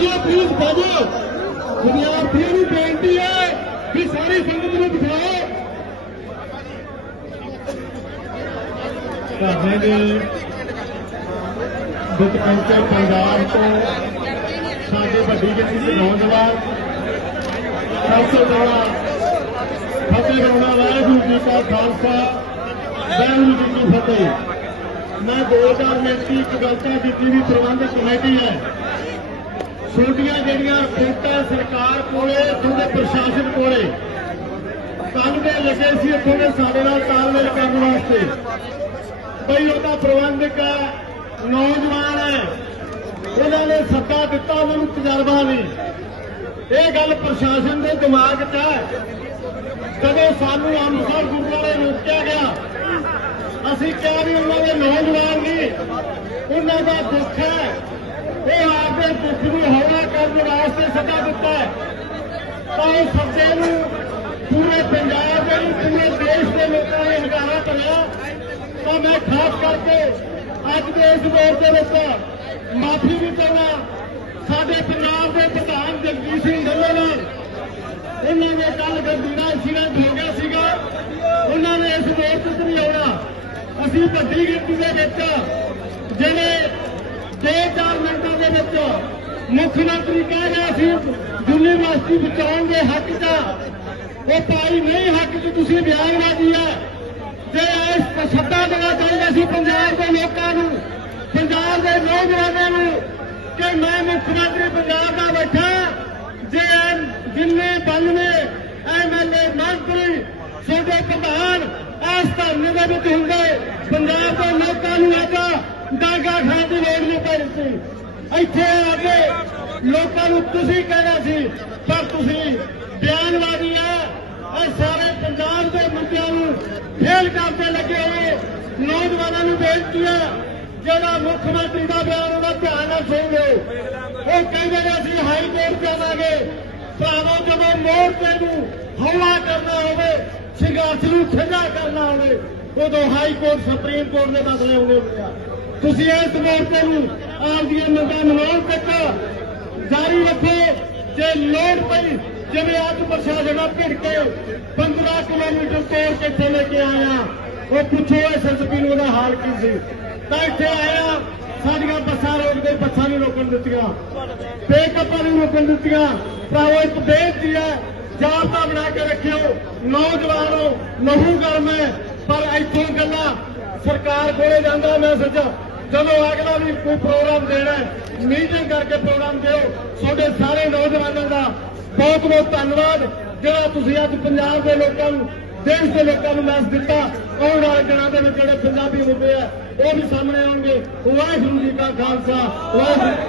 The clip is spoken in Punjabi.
ਵਿਦਿਆਰਥੀਓ ਪਲੀਜ਼ ਬਾਜੋ ਵਿਦਿਆਰਥੀਆਂ ਨੂੰ ਬੇਨਤੀ ਹੈ ਕਿ ਸਾਰੀ ਸੰਗਤ ਨੂੰ ਬਿਠਾਓ। ਧਰਨੇ ਦੇ ਵਿੱਚ ਪਹੁੰਚੇ ਪੰਜਾਬ ਤੋਂ ਸਾਡੇ ਵੱਡੀ ਗਿਣਤੀ ਦੇ ਨੌਜਵਾਨ, ਸਭ ਤੋਂ ਪਹਿਲਾਂ ਫਤਿਹ ਹੋਣਾ ਵਾਹਿਗੁਰੂ ਜੀ ਕਾ ਖਾਲਸਾ, ਵਾਹਿਗੁਰੂ ਜੀ ਕੀ ਫਤਿਹ। ਮੈਂ 2000 ਮਿੰਟ ਦੀ ਇੱਕ ਗੱਲ ਤਾਂ ਕੀਤੀ ਵੀ ਪ੍ਰਬੰਧਕ ਕਮੇਟੀ ਹੈ। ਛੋਟੀਆਂ ਜਿਹੜੀਆਂ ਫੋਟਾਂ ਸਰਕਾਰ ਕੋਲੇ ਇੱਥੋਂ ਦੇ ਪ੍ਰਸ਼ਾਸਨ ਕੋਲੇ ਕੱਲ ਦੇ ਲੱਗੇ ਸੀ ਇੱਥੋਂ ਦੇ ਸਾਡੇ ਨਾਲ ਤਾਲਮੇਲ ਕਰਨ ਵਾਸਤੇ। ਬਈ ਉਹਦਾ ਪ੍ਰਬੰਧਕ ਹੈ, ਨੌਜਵਾਨ ਹੈ, ਉਹਨਾਂ ਨੇ ਸੱਦਾ ਦਿੱਤਾ, ਉਹਨਾਂ ਨੂੰ ਤਜਰਬਾ ਨਹੀਂ। ਇਹ ਗੱਲ ਪ੍ਰਸ਼ਾਸਨ ਦੇ ਦਿਮਾਗ 'ਚ ਹੈ। ਕਦੇ ਸਾਨੂੰ ਅੰਮ੍ਰਿਤਸਰ ਗੁਰੂ ਵਾਲੇ ਰੋਕਿਆ ਗਿਆ, ਅਸੀਂ ਕਿਹਾ ਵੀ ਉਹਨਾਂ ਦੇ ਨੌਜਵਾਨ ਨਹੀਂ, ਉਹਨਾਂ ਦਾ ਦੁੱਖ ਹੈ। ਉਹ ਆਪਦੇ ਦੁੱਖ ਨੂੰ ਹੌਲਾ ਕਰਨ ਵਾਸਤੇ ਸੱਦਾ ਦਿੱਤਾ ਹੈ। ਤਾਂ ਉਹ ਸੱਦੇ ਨੂੰ ਪੂਰੇ ਪੰਜਾਬ ਦੇ ਨੂੰ, ਪੂਰੇ ਦੇਸ਼ ਦੇ ਲੋਕਾਂ ਨੇ ਹੰਗਾਰਾ ਭਰਿਆ ਤਾਂ ਮੈਂ ਖਾਸ ਕਰਕੇ ਅੱਜ ਦੇ ਇਸ ਦੌਰ ਦੇ ਵਿੱਚ ਮਾਫੀ ਵੀ ਚਾਹੁੰਦਾ ਸਾਡੇ ਪੰਜਾਬ ਦੇ ਪ੍ਰਧਾਨ ਜਗਜੀਤ ਸਿੰਘ ਢੱਲੋਂ ਨਾਲ ਉਹਨਾਂ ਨੇ ਕੱਲ ਗੰਭੀਰਾ ਐਕਸੀਡੈਂਟ ਹੋ ਸੀਗਾ। ਉਹਨਾਂ ਨੇ ਇਸ ਦੌਰ 'ਚ ਨਹੀਂ ਆਉਣਾ ਅਸੀਂ ਵੱਡੀ ਗਿਣਤੀ ਦੇ ਵਿੱਚ ਜਿਹੜੇ ਦੋ ਚਾਰ ਮਿੰਟਾਂ ਦੇ ਵਿੱਚ ਮੁੱਖ ਮੰਤਰੀ ਕਹਿ ਰਿਹਾ ਸੀ ਯੂਨੀਵਰਸਿਟੀ ਬਚਾਉਣ ਦੇ ਹੱਕ ਦਾ ਉਹ ਭਾਈ ਨਹੀਂ ਹੱਕ 'ਚ ਤੁਸੀਂ ਬਿਆਨ ਬਿਆਨਬਾਜ਼ੀ ਹੈ ਜੇ ਇਸ ਸੱਦਾ ਦੇਣਾ ਚਾਹੀਦਾ ਸੀ ਪੰਜਾਬ ਦੇ ਲੋਕਾਂ ਨੂੰ, ਪੰਜਾਬ ਦੇ ਨੌਜਵਾਨਾਂ ਨੂੰ ਕਿ ਮੈਂ ਮੁੱਖ ਮੰਤਰੀ ਪੰਜਾਬ ਦਾ ਬੈਠਾ, ਜੇ ਇਹ ਜਿੰਨੇ ਬੰਨੇ ਐਮਐਲਏ ਮੰਤਰੀ, ਸਾਡੇ ਪ੍ਰਧਾਨ ਇਸ ਧਰਨੇ ਦੇ ਵਿੱਚ ਹੁੰਦੇ, ਪੰਜਾਬ ਦੇ ਲੋਕਾਂ ਨੂੰ ਅੱਜ ਡਾਂਗਾ ਖਾਣ ਦੀ ਲੋੜ ਨਹੀਂ ਪੈਂਦੀ ਇੱਥੇ ਆ ਕੇ ਲੋਕਾਂ ਨੂੰ ਤੁਸੀਂ ਕਹਿਣਾ ਸੀ, ਪਰ ਤੁਸੀਂ ਬਿਆਨਬਾਜ਼ੀ ਹੈ ਇਹ ਸਾਰੇ ਪੰਜਾਬ ਦੇ ਮੁੱਦਿਆਂ ਨੂੰ ਫੇਲ ਕਰਦੇ ਲੱਗੇ ਹੋਏ ਨੌਜਵਾਨਾਂ ਨੂੰ ਬੇਨਤੀ ਹੈ ਜਿਹੜਾ ਮੁੱਖ ਮੰਤਰੀ ਦਾ ਬਿਆਨ ਉਹਦਾ ਧਿਆਨ ਨਾਲ ਸੁਣ ਲਿਓ। ਉਹ ਕਹਿੰਦੇ ਨੇ ਅਸੀਂ ਹਾਈ ਕੋਰਟ ਜਾਵਾਂਗੇ ਭਰਾਵੋ ਜਦੋਂ ਮੋਰਚੇ ਨੂੰ ਹਮਲਾ ਕਰਨਾ ਹੋਵੇ, ਸੰਘਰਸ਼ ਨੂੰ ਠੰਡਾ ਕਰਨਾ ਹੋਵੇ, ਉਦੋਂ ਹਾਈ ਕੋਰਟ ਸੁਪਰੀਮ ਕੋਰਟ ਦੇ ਬਦਲੇ ਆਉਂਦੇ ਹੁੰਦੇ ਆ। ਤੁਸੀਂ ਇਸ ਮੋਰਚੇ ਨੂੰ ਆਪ ਦੀਆਂ ਮੰਗਾਂ ਮਨਾਉਣ ਤੱਕ ਜਾਰੀ ਰੱਖੋ। ਜੇ ਲੋੜ ਪਈ, ਜਿਵੇਂ ਅੱਜ ਪ੍ਰਸ਼ਾਸਨ ਆ ਭਿੜ ਕੇ 15 ਕਿਲੋਮੀਟਰ ਤੋੜ ਕੇ ਇੱਥੇ ਲੈ ਕੇ ਆਇਆ, ਉਹ ਪੁੱਛੋ ਐਸਐਸਪੀ ਨੂੰ ਉਹਦਾ ਹਾਲ ਕੀ ਸੀ। ਤਾਂ ਇੱਥੇ ਆਇਆ, ਸਾਡੀਆਂ ਬੱਸਾਂ ਰੋਕਦੇ ਬੱਸਾਂ ਨਹੀਂ ਰੋਕਣ ਦਿੱਤੀਆਂ। ਬੇਕੱਪਾਂ ਨਹੀਂ ਰੋਕਣ ਦਿੱਤੀਆਂ। ਭਰਾਵੋ, ਇੱਕ ਬੇਨਤੀ ਹੈ ਜਾਬਤਾ ਬਣਾ ਕੇ ਰੱਖਿਓ। ਨੌਜਵਾਨੋ, ਲਹੂ ਗਰਮ ਹੈ, ਪਰ ਇੱਥੋਂ ਗੱਲਾਂ ਸਰਕਾਰ ਕੋਲੇ ਜਾਂਦਾ ਮੈਸੇਜ ਜਦੋਂ ਅਗਲਾ ਵੀ ਕੋਈ ਪ੍ਰੋਗਰਾਮ ਦੇਣਾ ਮੀਟਿੰਗ ਕਰਕੇ ਪ੍ਰੋਗਰਾਮ ਦਿਓ। ਤੁਹਾਡੇ ਸਾਰੇ ਨੌਜਵਾਨਾਂ ਦਾ ਬਹੁਤ ਬਹੁਤ ਧੰਨਵਾਦ, ਜਿਹੜਾ ਤੁਸੀਂ ਅੱਜ ਪੰਜਾਬ ਦੇ ਲੋਕਾਂ ਨੂੰ, ਦੇਸ਼ ਦੇ ਲੋਕਾਂ ਨੂੰ ਮੈਸੇਜ ਦਿੱਤਾ। ਆਉਣ ਵਾਲੇ ਦਿਨਾਂ ਦੇ ਵਿੱਚ ਜਿਹੜੇ ਪੰਜਾਬੀ ਮੁੱਦੇ ਆ, ਉਹ ਵੀ ਸਾਹਮਣੇ ਆਉਣਗੇ। ਵਾਹਿਗੁਰੂ ਜੀ ਕਾ ਖਾਲਸਾ, ਵਾਹਿਗੁਰੂ